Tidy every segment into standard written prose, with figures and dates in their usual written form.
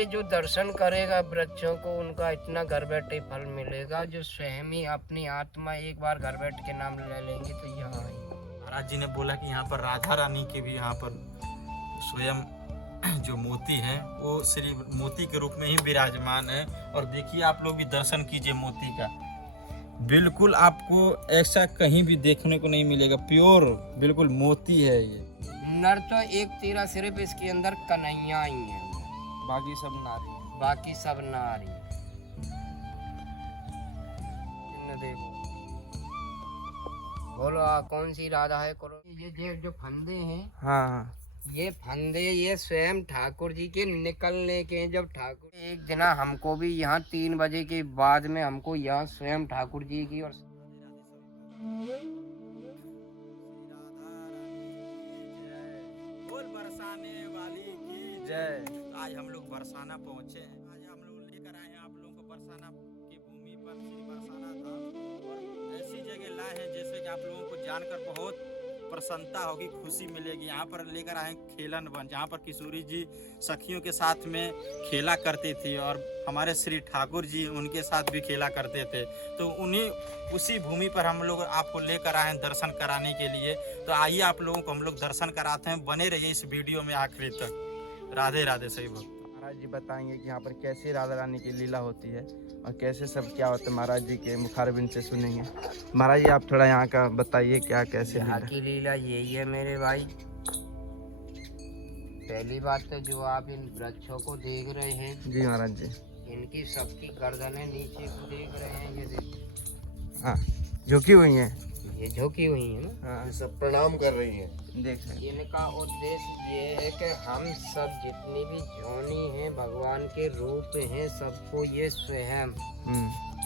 ये जो दर्शन करेगा वृक्षों को, उनका इतना घर बैठे फल मिलेगा जो स्वयं ही अपनी आत्मा एक बार घर बैठ के नाम ले लेंगे तो यहाँ आएंगे। महाराज जी ने बोला कि यहाँ पर राधा रानी के भी यहाँ पर स्वयं जो मोती है वो श्री मोती के रूप में ही विराजमान है। और देखिए आप लोग भी दर्शन कीजिए मोती का, बिल्कुल आपको ऐसा कहीं भी देखने को नहीं मिलेगा, प्योर बिल्कुल मोती है ये। नर तो एक तेरा सिर्फ इसके अंदर कन्हैया ही है, बाकी सब नारी, बाकी सब नारी। देखो बोलो कौन सी राधा है करो। ये जो फंदे हैं, हाँ ये फंदे ये स्वयं ठाकुर जी के निकलने के हैं। जब ठाकुर एक दिन हमको भी यहाँ 3 बजे के बाद में हमको यहाँ स्वयं ठाकुर जी की और बरसाने वाली की जय। आज हम लोग बरसाना पहुँचे, आज हम लोग लेकर आए हैं आप लोगों को बरसाना की भूमि पर श्री बरसाना धाम, और ऐसी जगह लाए हैं जैसे कि आप लोगों को जानकर बहुत प्रसन्नता होगी, खुशी मिलेगी। यहाँ पर लेकर आए खेलन वन, जहाँ पर किशोरी जी सखियों के साथ में खेला करती थी और हमारे श्री ठाकुर जी उनके साथ भी खेला करते थे। तो उन्हीं उसी भूमि पर हम लोग आपको लेकर आए हैं दर्शन कराने के लिए। तो आइए आप लोगों को हम लोग दर्शन कराते हैं, बने रहिए इस वीडियो में आखिरी तक। राधे राधे सही भक्त। महाराज जी बताएंगे कि यहाँ पर कैसे राधा रानी की लीला होती है और कैसे सब क्या होता है, महाराज जी के मुखारबिंद से सुनेंगे। महाराज जी आप थोड़ा यहाँ का बताइए क्या कैसे यहाँ की लीला यही है मेरे भाई। पहली बात तो जो आप इन वृक्षों को देख रहे हैं, जी महाराज जी, इनकी सबकी गर्दनें नीचे को देख रहे हैं, ये देखो हाँ झुकी हुई हैं, ये झुकी हुई है ना, हाँ सब प्रणाम कर रही हैं। देख रहे हैं। इनका उद्देश्य ये है कि हम सब जितनी भी जोनी हैं भगवान के रूप हैं, सबको ये स्वयं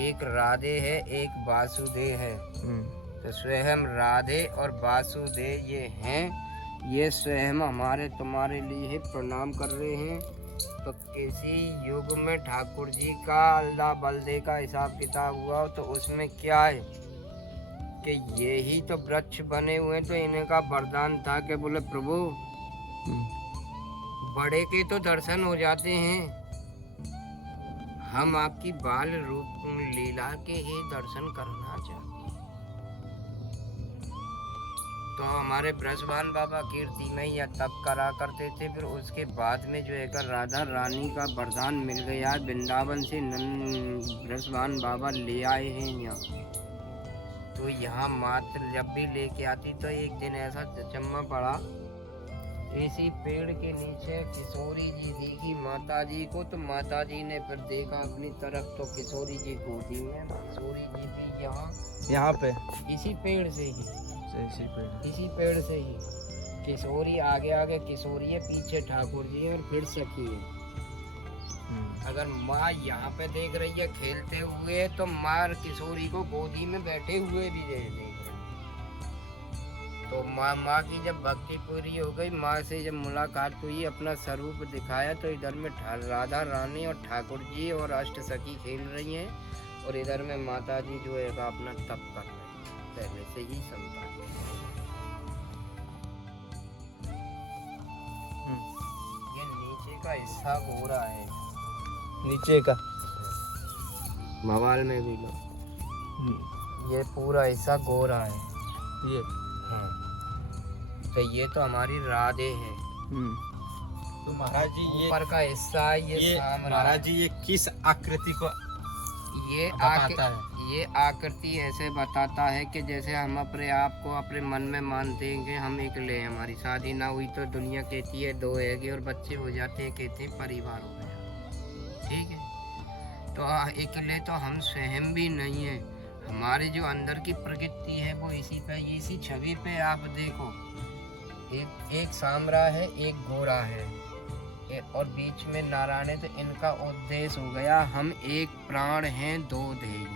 एक राधे है एक वासुदेव है। तो स्वयं राधे और वासुदेव ये हैं, ये स्वयं हमारे तुम्हारे लिए ही प्रणाम कर रहे हैं। तो किसी युग में ठाकुर जी का अल्लाह बल्दे का हिसाब किताब हुआ तो उसमें क्या है कि ये ही तो वृक्ष बने हुए, तो इनका वरदान था कि बोले प्रभु बड़े के तो दर्शन हो जाते हैं, हम आपकी बाल रूप लीला के ही दर्शन करना चाहते हैं। तो हमारे ब्रजभान बाबा कीर्ति में या तप करा करते थे। फिर उसके बाद में जो एक राधा रानी का वरदान मिल गया, वृंदावन से ब्रजभान बाबा ले आए हैं यहाँ। तो यहाँ मात्र जब भी लेके आती तो एक दिन ऐसा चचम्मा पड़ा, इसी पेड़ के नीचे किशोरी जी दिखी माता जी को। तो माता जी ने फिर देखा अपनी तरफ तो किशोरी जी गोदी में, किशोरी जी भी यहाँ पे इसी पेड़ से ही, इसी पेड़ से ही किशोरी आगे आगे किशोरी है, पीछे ठाकुर जी है और फिर सखी है। अगर माँ यहाँ पे देख रही है खेलते हुए तो माँ किशोरी को गोदी में बैठे हुए भी देख रही है। तो माँ की जब भक्ति पूरी हो गई, माँ से जब मुलाकात हुई, अपना स्वरूप दिखाया, तो इधर में राधा रानी और ठाकुर जी और अष्ट सखी खेल रही हैं और इधर में माता जी जो है अपना तप कर रही है, पहले से ही संता। ये नीचे का हिस्सा गोरा है, नीचे का मोबाइल में भी लो, ये पूरा हिस्सा गोरा है ये। तो ये तो हमारी राधे है। तो महाराज जी ऊपर का हिस्सा ये महाराज जी ये किस आकृति को ये बताता है? ये आकृति ऐसे बताता है कि जैसे हम अपने आप को अपने मन में मानते हैं कि हम अकेले, हमारी शादी ना हुई तो दुनिया कहती है दो है, और बच्चे हो जाते हैं कहते हैं परिवार हो गया, ठीक है। तो अकेले तो हम स्वयं भी नहीं है, हमारे जो अंदर की प्रकृति है वो इसी छवि पे आप देखो, एक सांवरा है एक गोरा है और बीच में नारायण है। तो इनका उद्देश्य हो गया हम एक प्राण हैं दो देही।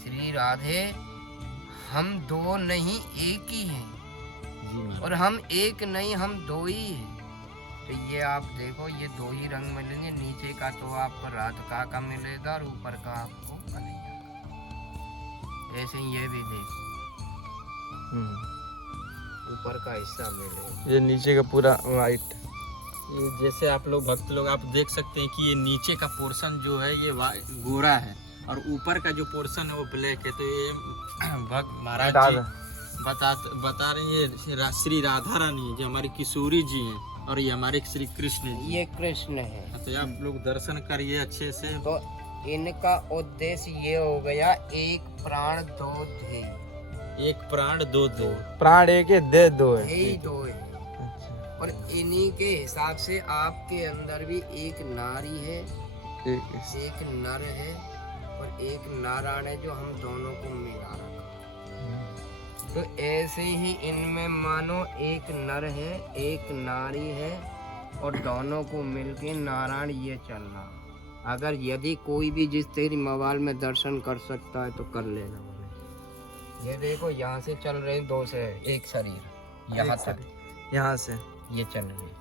श्री राधे हम दो नहीं एक ही हैं, और हम एक नहीं हम दो ही हैं। तो ये आप देखो ये दो ही रंग मिलेंगे, नीचे का तो आपको राधिका का मिलेगा और ऊपर का आपको कन्हैया का। ऐसे ही ये भी देखो ऊपर का हिस्सा मिलेगा, ये नीचे का पूरा वाइट, ये जैसे आप लोग भक्त लोग आप देख सकते हैं कि ये नीचे का पोर्शन जो है ये गोरा है और ऊपर का जो पोर्शन है वो ब्लैक है। तो ये भक्त महाराज जी बता रहे हैं श्री राधा रानी है जो हमारी किशोरी जी हैं और ये हमारे श्री कृष्ण जी। ये कृष्ण है। तो आप लोग दर्शन करिए अच्छे से। तो इनका उद्देश्य ये हो गया, एक प्राण दो ध्येय। एक प्राण दो दो प्राण एक है, दे दो है। ध्येय दो है। अच्छा। और इन्हीं के हिसाब से आपके अंदर भी एक नारी है, एक नर है और एक नारायण है जो हम दोनों को मिला रखा। तो ऐसे ही इनमें मानो एक नर है, एक नारी है और दोनों को मिलके नारायण ये चल रहा। अगर यदि कोई भी जिस तेरी मोबाइल में दर्शन कर सकता है तो कर लेना बोले। ये देखो यहाँ से चल रहे हैं दो से एक शरीर यहाँ तक, यहाँ से ये चल रही है,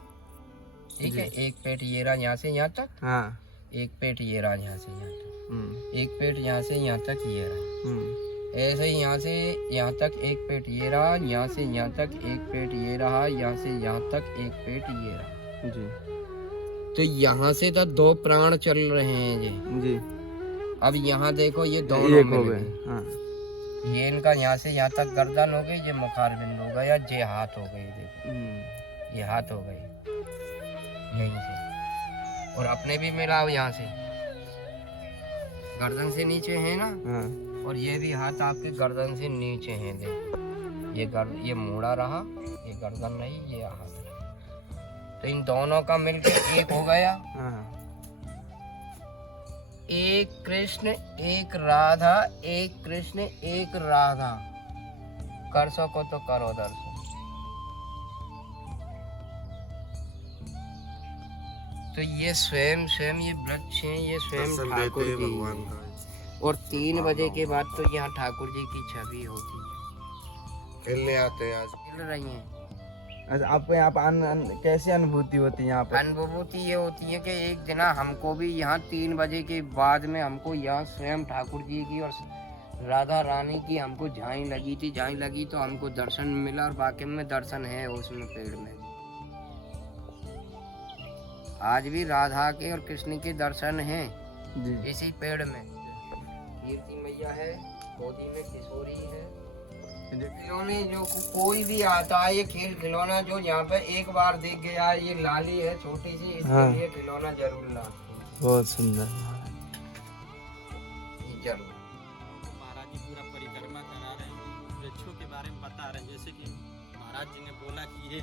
ठीक है। एक पेट ये रहा यहाँ से यहाँ तक, हाँ। एक पेट ये रहा यहाँ से यहाँ तक, एक पेट यहाँ से यहाँ तक ये रहा। ऐसे ही यहाँ से यहाँ तक एक पेट ये रहा, यहाँ से यहाँ तक एक पेट ये रहा, यहाँ से यहाँ तक एक पेट ये रहा जी। तो यहाँ से तो दो प्राण चल रहे हैं जी। अब यहाँ देखो ये दोनों मिल गए। हाँ। ये इनका यहाँ से यहाँ तक गर्दन हो गई, ये मुखार बिंदु हो गया, ये हाथ हो गई। देखो ये हाथ हो गई यहीं से, और अपने भी मिला यहाँ से गर्दन से नीचे है ना। हाँ। और ये भी हाथ आपके गर्दन से नीचे हैं। देखो ये मुड़ा रहा, ये गर्दन नहीं, ये हाथ रहा। तो इन दोनों का मिलकर एक हो गया। हाँ। एक कृष्ण एक राधा, एक कृष्ण एक राधा। कर सको तो करो दर्शन। तो ये स्वयं ये वृक्ष हैं, ये स्वयं ठाकुर जी हैं। और 3 बजे के बाद तो यहाँ ठाकुर जी की छवि होती है। खेलने आते हैं आज। खेल रही हैं। अच्छा, आपको यहाँ पर कैसी अनुभूति होती है यहाँ पर? अनुभूति ये होती है कि एक दिन हमको भी यहाँ 3 बजे के बाद में हमको यहाँ स्वयं ठाकुर जी की और राधा रानी की हमको झाई लगी थी। झाई लगी तो हमको दर्शन मिला और वाकई में दर्शन है उसमें पेड़ में। आज भी राधा के और कृष्ण के दर्शन हैं जी। इसी पेड़ में। कीर्ति मैया है, गोदी में किशोरी है। खिलौने जो कोई भी आता है, ये खेल खिलौना जो यहाँ पे एक बार देख गया है, ये लाली है छोटी सी, इसके लिए खिलौना जरूर लाते हैं। बहुत सुंदर। जरूर। महाराज जी पूरा परिक्रमा करा रहे हैं, वृक्षों के बारे में बता रहे हैं। जैसे कि महाराज जी ने बोला कि ये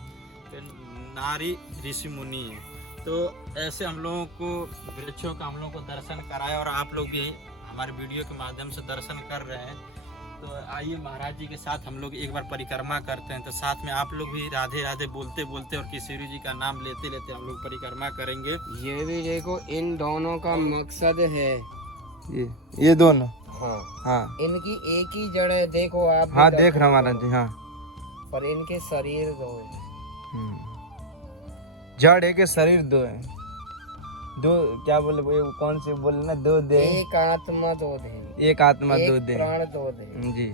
नारी ऋषि मुनि है, तो ऐसे हम लोगों को वृक्षों का हम लोगों को दर्शन कराया और आप लोग भी हमारे वीडियो के माध्यम से दर्शन कर रहे हैं। तो आइए महाराज जी के साथ हम लोग एक बार परिक्रमा करते हैं। तो साथ में आप लोग भी राधे राधे बोलते बोलते और किशोरी जी का नाम लेते लेते हम लोग परिक्रमा करेंगे। ये भी देखो इन दोनों का मकसद है, ये दोनों। हाँ हाँ। इनकी एक ही जड़ है। देखो आप। हाँ देख रहा महाराज जी। हाँ। पर इनके शरीर दो है। जड़ एक है, शरीर दो है। दो क्या बोले वो कौन से बोले ना, दो दे। एक आत्मा दो दे। एक आत्मा दो दे। प्राण दो दे जी।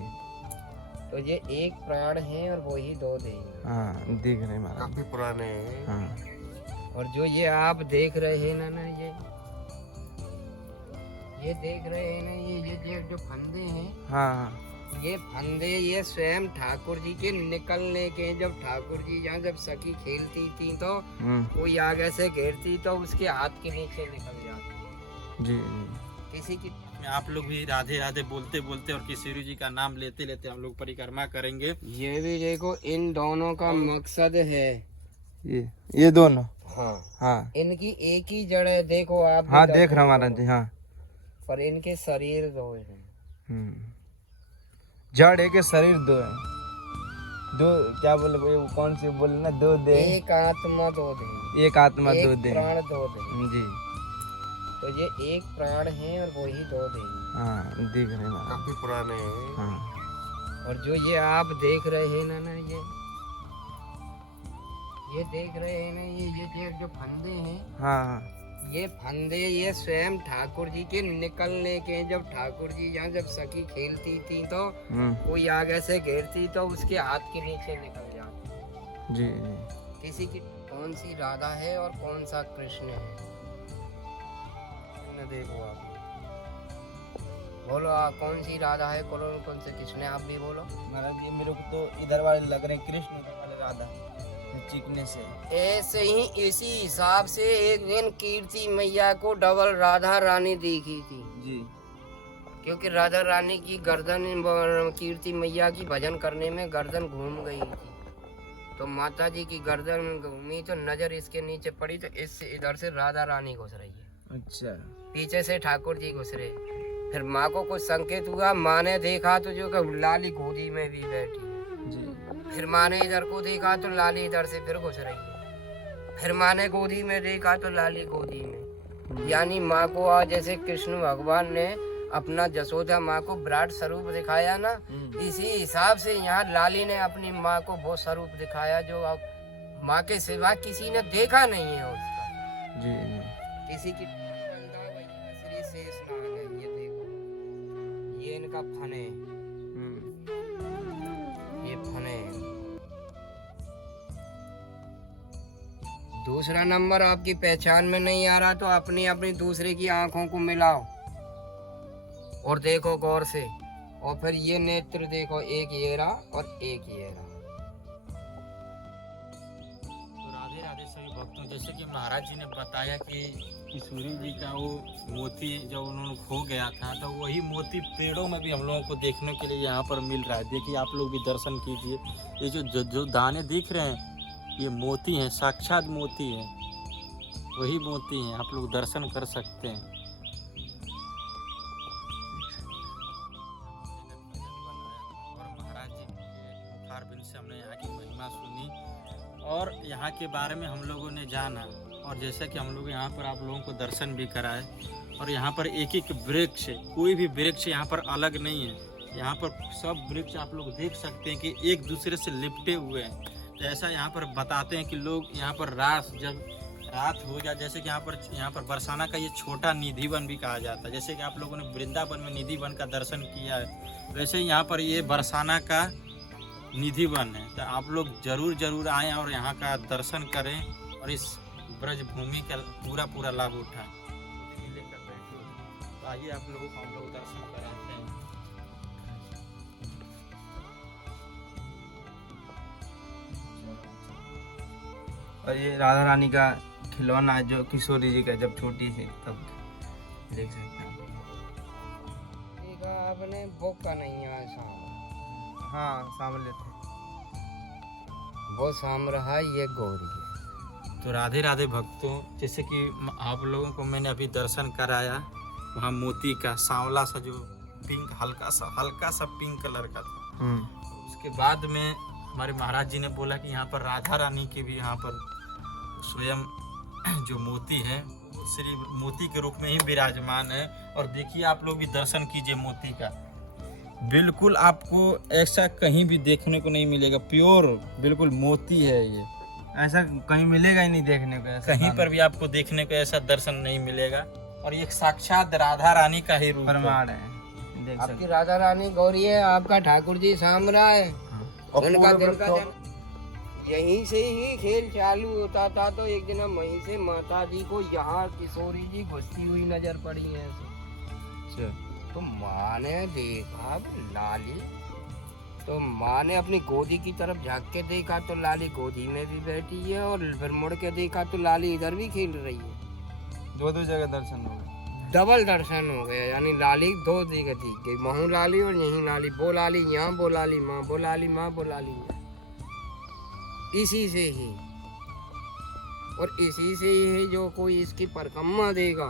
तो ये एक प्राण है और वही दो दे। हाँ दिख रहे महाराज। काफी पुराने हैं। हाँ। और जो ये आप देख रहे हैं ना ये देख रहे हैं ना, ये जो फंदे हैं। हाँ। ये फंदे ये स्वयं ठाकुर जी के निकलने के। जब ठाकुर जी यहाँ जब सखी खेलती थी तो कोई आगे से घेरती तो उसके हाथ के नीचे निकल जाती जी। किसी की। आप लोग भी राधे राधे बोलते बोलते और किशोरी जी का नाम लेते लेते हम लोग परिक्रमा करेंगे। ये भी देखो इन दोनों का मकसद है। ये दोनों। हाँ। हाँ। इनकी एक ही जड़ है। देखो आप। हाँ देख रहा महाराज जी। हाँ। पर इनके शरीर दो है। जड़ एक है, शरीर दो है। दो क्या बोले वो कौन से बोले ना, दो दे। एक आत्मा दो दे। एक आत्मा दो दे। प्राण दो दे। जी। तो ये एक प्राण है और वही दो दे। हाँ दिख रहे महाराज। काफी पुराने हैं। हाँ। और जो ये आप देख रहे हैं ना ये देख रहे हैं ना, ये जो फंदे हैं। हाँ। ये फंदे ये स्वयं ठाकुर जी के निकलने के। जब ठाकुर जी यहाँ जब सखी खेलती थी तो कोई आगे से घेरती तो उसके हाथ के नीचे निकल जाती। जी। किसी की। कौन सी राधा है और कौन सा कृष्ण है। न देखो आप बोलो, कौन सी राधा है, कौन से कृष्ण है, आप भी बोलो। महाराज जी मेरे को तो इधर वाले लग रहे हैं कृष्ण, उधर वाले राधा, चिकने से। ऐसे ही इसी हिसाब से एक दिन कीर्ति मैया को डबल राधा रानी देखी थी जी। क्योंकि राधा रानी की गर्दन कीर्ति मैया की भजन करने में गर्दन घूम गई थी, तो माता जी की गर्दन घूमी तो नजर इसके नीचे पड़ी, तो इससे इधर से राधा रानी घुस रही है, अच्छा। पीछे से ठाकुर जी घुस रहे। फिर माँ को कुछ संकेत हुआ, माँ ने देखा तो जो कि लाली गोदी में भी बैठी है जी। फिर माँ ने इधर को देखा तो लाली इधर से फिर घुस रही है। फिर माँ ने गोदी में देखा तो लाली गोदी में। यानी माँ को आज जैसे कृष्ण भगवान ने अपना जसोदा माँ को विराट स्वरूप दिखाया ना, इसी हिसाब से यहाँ लाली ने अपनी माँ को वो स्वरूप दिखाया जो अब माँ के सिवा किसी ने देखा नहीं है उसका। जी जी। किसी की श्री शेषनाग है, ये देखो, ये इनका फन है, ये फन है। दूसरा नंबर आपकी पहचान में नहीं आ रहा तो अपनी अपनी दूसरे की आंखों को मिलाओ और देखो गौर से, और फिर ये नेत्र देखो, एक ये रहा और एक ये रहा। तो राधे राधे सभी भक्तों, जैसे कि महाराज जी ने बताया कि किशोरी जी का वो मोती जब उन्होंने खो गया था, तो वही मोती पेड़ों में भी हम लोगों को देखने के लिए यहाँ पर मिल रहा है। देखिए आप लोग भी दर्शन कीजिए, ये जो दाने दिख रहे हैं ये मोती हैं, साक्षात मोती हैं, वही मोती हैं, आप लोग दर्शन कर सकते हैं। और महाराज जी के मुखारबिंद से हमने यहाँ की महिमा सुनी और यहाँ के बारे में हम लोगों ने जाना, और जैसा कि हम लोग यहाँ पर आप लोगों को दर्शन भी कराए। और यहाँ पर एक एक वृक्ष, कोई भी वृक्ष यहाँ पर अलग नहीं है, यहाँ पर सब वृक्ष आप लोग देख सकते हैं कि एक दूसरे से लिपटे हुए हैं। तो ऐसा यहाँ पर बताते हैं कि लोग यहाँ पर जब रात हो जाए, जैसे कि यहाँ पर बरसाना का ये छोटा निधि वन भी कहा जाता है। जैसे कि आप लोगों ने वृंदावन में निधि वन का दर्शन किया है, वैसे ही यहाँ पर ये बरसाना का निधि वन है। तो आप लोग जरूर आएँ और यहाँ का दर्शन करें और इस ब्रज भूमि का पूरा लाभ उठाएं। तो आइए आप लोगों को हम लोग दर्शन कराते हैं। और ये राधा रानी का खिलौना है जो किशोरी जी का जब छोटी थी तब देख सकते हैं। देखा आपने, बुक का नहीं है सांप, हाँ सांवले थे, वो सांप रहा, ये गौरी है। तो राधे राधे भक्तों, जैसे कि आप लोगों को मैंने अभी दर्शन कराया, वहाँ मोती का सांवला सा जो पिंक हल्का सा पिंक कलर का था। उसके बाद में हमारे महाराज जी ने बोला कि यहाँ पर राधा रानी के भी यहाँ पर स्वयं जो मोती है श्री मोती के रूप में ही विराजमान है। और देखिए आप लोग भी दर्शन कीजिए मोती का, बिल्कुल आपको ऐसा कहीं भी देखने को नहीं मिलेगा, प्योर बिल्कुल मोती है ये, ऐसा कहीं मिलेगा ही नहीं देखने को, ऐसा कहीं पर भी आपको देखने को ऐसा दर्शन नहीं मिलेगा। और ये साक्षात राधा रानी का ही रूप प्रमाण है, देख आपकी सकते राधा रानी गौरी है, आपका ठाकुर जी सामरा है। उनका दिन का यहीं से ही खेल चालू होता था। तो एक दिन हम वहीं से माता जी को यहाँ किशोरी जी घुसती हुई नजर पड़ी है ऐसे। तो माँ ने देखा लाली, तो माँ ने अपनी गोदी की तरफ झांक के देखा तो लाली गोदी में भी बैठी है, और फिर मुड़ के देखा तो लाली इधर भी खेल रही है। दो जगह दर्शन हो गए, डबल दर्शन हो गया, यानी लाली दो जगह दिख गई, महू लाली और यहीं लाली, वो लाली यहाँ, वो लाली माँ, वो लाली माँ, वो लाली यहाँ। इसी से ही और इसी से ही जो कोई इसकी परिक्रमा देगा,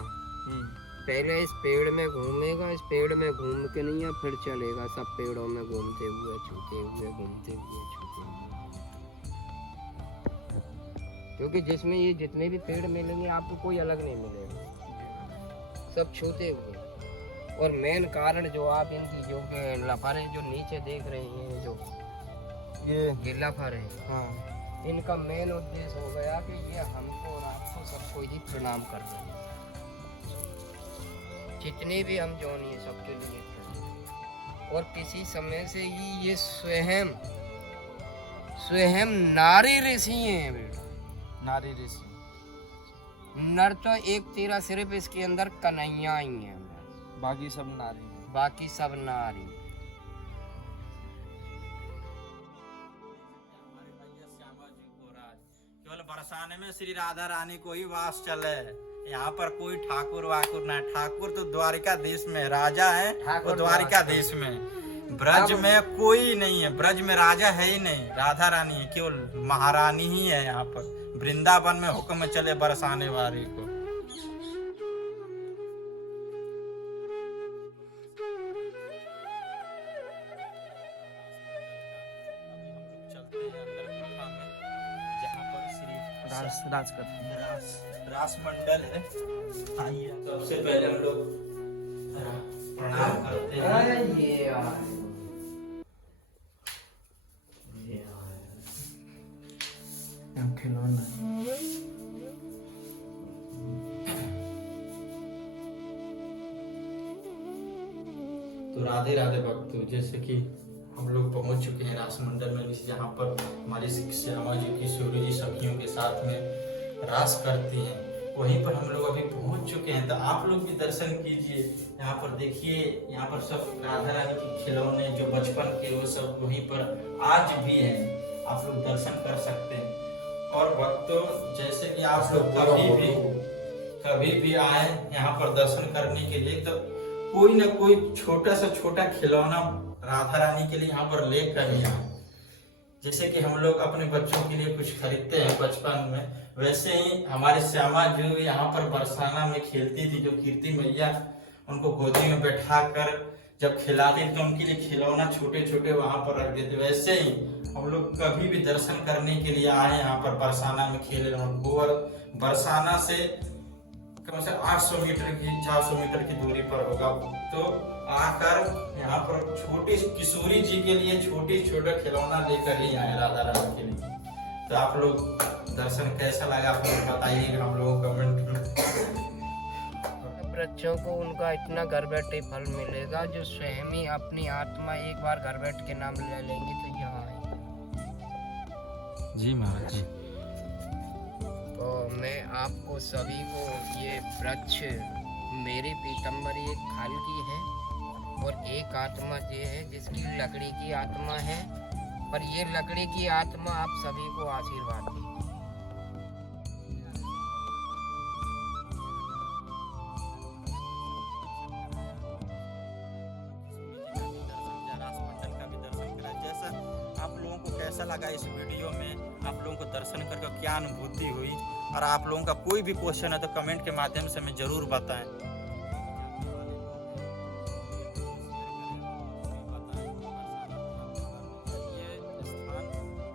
पहले इस पेड़ में घूमेगा, इस पेड़ में घूम के नहीं है फिर चलेगा, सब पेड़ों में घूमते हुए छूते हुए घूमते हुए छूते हुए, क्योंकि जिसमें ये जितने भी पेड़ मिलेंगे आपको कोई अलग नहीं मिलेगा, सब छूते हुए। और मेन कारण जो आप इनकी जो लफारे जो नीचे देख रहे हैं, जो ये लफारे हैं, हाँ, इनका मेन उद्देश्य हो गया कि ये हमको और आपको सबको ही प्रणाम कर रहे हैं, जितने भी हम जोनी है सबके लिए। और किसी समय से ही ये स्वयं नारी ऋषि हैं बेटा, नारी ऋषि। नर तो एक तेरा सिर्फ इसके अंदर कन्हैया ही है, बाकी सब नारी हैं। बाकी सब नारी। केवल बरसाने में श्री राधा रानी को ही वास चले, यहाँ पर कोई ठाकुर वाकुर ना। ठाकुर तो द्वारिका देश में राजा है, वो द्वारिका देश में। ब्रज में कोई नहीं है, ब्रज में राजा है ही नहीं, राधा रानी है, केवल महारानी ही है यहाँ पर। वृंदावन में हुक्म चले बरसाने वाले को। चलते हैं अंदर गुफा में, जहाँ पर श्री राज करते हैं। रास मंडल है। आइए, सबसे पहले हम लोग प्रणाम करते हैं। खिलौना तो राधे राधे भक्तों, जैसे कि हम लोग पहुंच चुके हैं रास मंडल में, जहाँ पर हमारी श्यामा जी किशोरी जी सखियों के साथ में रास करती हैं। वहीं पर हम लोग अभी पहुंच चुके हैं, तो आप लोग भी दर्शन कीजिए। यहाँ पर देखिए, यहाँ पर सब राधा रानी के खिलौने जो बचपन के, वो सब वहीं पर आज भी हैं, आप लोग दर्शन कर सकते हैं। और भक्तों, जैसे कि आप लोग कभी भी आए यहाँ पर दर्शन करने के लिए, तो कोई ना कोई छोटा से छोटा खिलौना राधा रानी के लिए यहाँ पर लेकर ही आए। जैसे कि हम लोग अपने बच्चों के लिए कुछ खरीदते हैं बचपन में, वैसे ही हमारी श्यामा जो यहाँ पर बरसाना में खेलती थी, जो कीर्ति मैया उनको गोदी में बैठा कर जब खिलाती तो उनके लिए खिलौना छोटे छोटे वहां पर रख देते। वैसे ही हम लोग कभी भी दर्शन करने के लिए आए यहाँ पर बरसाना में खेले। और बरसाना से कम से 800 मीटर की 400 मीटर की दूरी पर होगा। तो आकर यहाँ पर छोटी किशोरी जी के लिए छोटे खिलौना लेकर ही आए राधा रानी के लिए। तो आप लोग दर्शन कैसा लगा आप लोग बताइएगा हम लोगों को कमेंट में। बच्चों को उनका इतना घर बैठे फल मिलेगा, जो स्वयं ही अपनी आत्मा एक बार घर बैठ के नाम ले लेंगे तो यहाँ आएंगे। जी महाराज जी। तो मैं आपको सभी को ये वृक्ष, मेरी पीतम्बरी एक खाल की है और एक आत्मा ये है जिसकी लकड़ी की आत्मा है, पर ये लकड़ी की आत्मा आप सभी को आशीर्वाद देगी। आप लोगों को कैसा लगा इस वीडियो में, आप लोगों को दर्शन करके क्या अनुभूति हुई, और आप लोगों का कोई भी क्वेश्चन है तो कमेंट के माध्यम से हमें जरूर बताएं। ये स्थान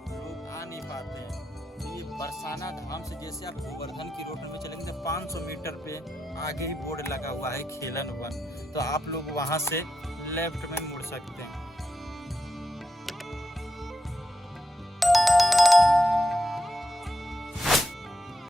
लोग आ नहीं पाते हैं, तो ये बरसाना धाम से जैसे आप गोवर्धन की रोड पे चलेंगे तो 500 मीटर पे आगे ही बोर्ड लगा हुआ है खेलन वन, तो आप लोग वहां से लेफ्ट में मुड़ सकते हैं।